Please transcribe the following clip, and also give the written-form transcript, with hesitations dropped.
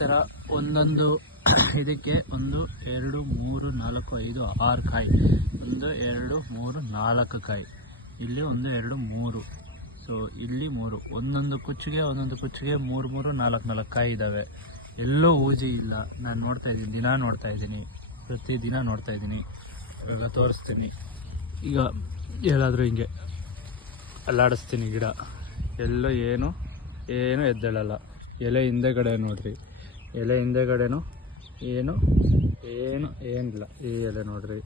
ಥರ ಒಂದೊಂದು ಇದಕ್ಕೆ 1 2 3 4 5 6 ಕಾಯಿ, 1 2 3 4 ಕಾಯಿ, ಇಲ್ಲಿ 1 2 3, ಸೊ ಇಲ್ಲಿ 3, ಒಂದೊಂದು ಕುಚ್ಚಿಗೆ 3 3 4 4 ಕಾಯಿ ಇದ್ದಾವೆ. ಎಲ್ಲೂ ಊಜಿ ಇಲ್ಲ. ನಾನು ನೋಡ್ತಾ ಇದ್ದೀನಿ, ದಿನ ನೋಡ್ತಾ ಇದ್ದೀನಿ, ಪ್ರತಿದಿನ ನೋಡ್ತಾ ಇದ್ದೀನಿ. ಎಲ್ಲ ತೋರಿಸ್ತೀನಿ. ಈಗ ಎಲ್ಲಾದರೂ ಹಿಂಗೆ ಅಲ್ಲಾಡಿಸ್ತೀನಿ ಗಿಡ, ಎಲ್ಲೂ ಏನು ಎದ್ದೇಳಲ್ಲ. ಎಲೆ ಹಿಂದೆಗಡೆ ನೋಡ್ರಿ, ಎಲೆ ಹಿಂದೆಗಡೆನೂ ಏನಿಲ್ಲ. ಈ ಎಲೆ ನೋಡ್ರಿ,